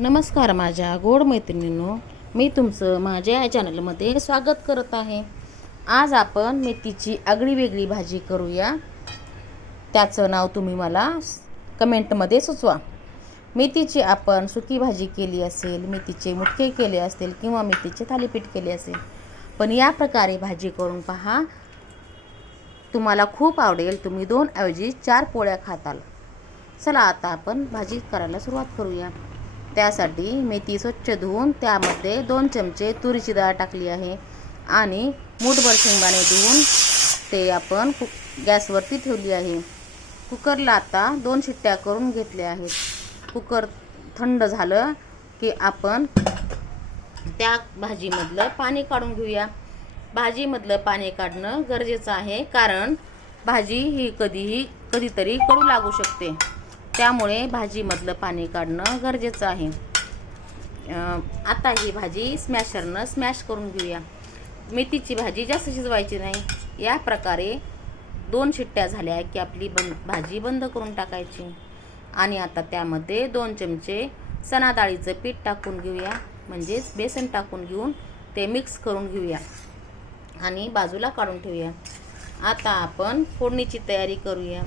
नमस्कार माझ्या गोड मैत्रिणींनो, मी तुमचं माझ्या या चॅनलमध्ये स्वागत करत आहे। आज आपण मेथीची आगळी वेगळी भाजी करूया। त्याचं नाव तुम्ही मला कमेंटमध्ये सुचवा। मेथीची आपण सुकी भाजी केली असेल, मेथीचे मुटके केले असतील किंवा मेथीचे थालीपीठ केले असेल, पण या प्रकारे भाजी करून पहा, तुम्हाला खूप आवडेल। तुम्ही 2 ऐवजी 4 पोळ्या खाताल। चला आता आपण भाजी करायला सुरुवात करूया। त्यासाठी मेथी स्वच्छ धुवून त्यामध्ये 2 चमचे तुरीची डाळ टाकली आहे आणि मूठभर शेंगदाणे धुवून ते आपण गॅसवरती ठेवली आहे। कुकरला आता 2 शिट्ट्या करून घेतल्या आहेत। कुकर थंड झालं की आपण त्या भाजीमधलं पाणी काढून घेऊया। भाजीमधलं पाणी काढणं गरजेचं आहे, कारण भाजी ही कधीतरी कडू लागू शकते। त्यामुळे भाजीमधलं पाणी काढणं गरजेचं आहे। आता ही भाजी स्मॅशरनं स्मॅश करून घेऊया। मेथीची भाजी जास्त शिजवायची नाही। या प्रकारे 2 शिट्ट्या झाल्या की आपली भाजी बंद करून टाकायची आणि आता त्यामध्ये 2 चमचे चणा डाळीचं पीठ टाकून घेऊया, म्हणजेच बेसन टाकून घेऊन ते मिक्स करून घेऊया आणि बाजूला काढून ठेवूया। आता आपण फोडणीची तयारी करूया।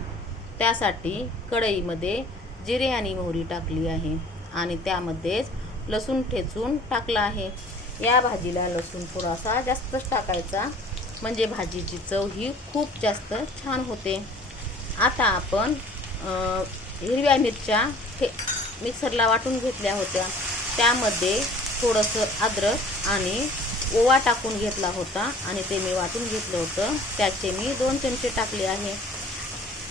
त्यासाठी कढईमध्ये जिरे आणि मोहरी टाकली आहे आणि त्यामध्येच लसूण ठेचून टाकला आहे। या भाजीला लसूण थोडासा जास्तच टाकायचा, म्हणजे भाजीची चव ही खूप जास्त छान होते। आता आपण हिरव्या मिरच्या मिक्सरला वाटून घेतल्या होत्या, त्यामध्ये थोडंसं अद्रक आणि ओवा टाकून घेतला होता आणि ते मी वाटून घेतलं होतं। त्याचे मी 2 चमचे टाकले आहे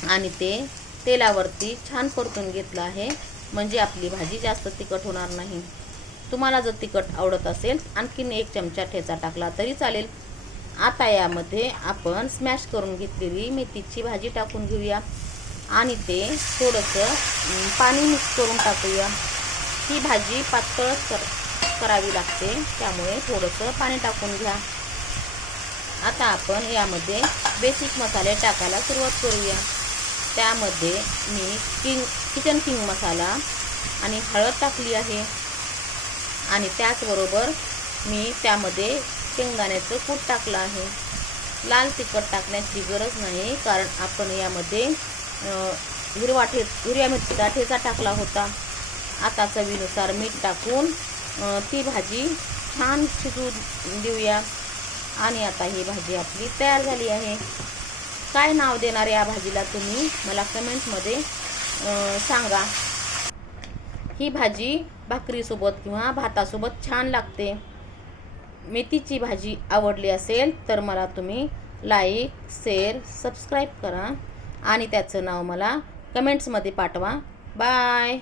आणि ते तेलावरती छान परतून घेतलं आहे, म्हणजे आपली भाजी जास्त तिखट होणार नाही। तुम्हाला जर तिखट आवडत असेल आणखीन 1 चमचा ठेचा टाकला तरी चालेल। आता यामध्ये आपण स्मॅश करून घेतलेली मेथीची भाजी टाकून घेऊया आणि ते थोडंसं पाणी मिक्स करून टाकूया। ही भाजी पातळ करावी लागते, त्यामुळे थोडंसं पाणी टाकून घ्या। आता आपण यामध्ये बेसिक मसाले टाकायला सुरुवात करूया। त्यामध्ये मी किचन किंग मसाला आणि हळद टाकली आहे आणि त्याचबरोबर मी त्यामध्ये शेंगदाण्याचं कूट टाकलं आहे। लाल तिखट टाकण्याची गरज नाही, कारण आपण यामध्ये हिरव्या मिरचीचा ठेचा टाकला होता। आता चवीनुसार मीठ टाकून ती भाजी छान शिजू देऊया आणि आता ही भाजी आपली तयार झाली आहे। काय नाव देणार या भाजीला तुम्ही मला कमेंटमध्ये सांगा। ही भाजी भाकरीसोबत किंवा भातासोबत छान लागते। मेथीची भाजी आवडली असेल तर मला तुम्ही लाईक, शेअर, सबस्क्राईब करा आणि त्याचं नाव मला कमेंट्समध्ये पाठवा। बाय।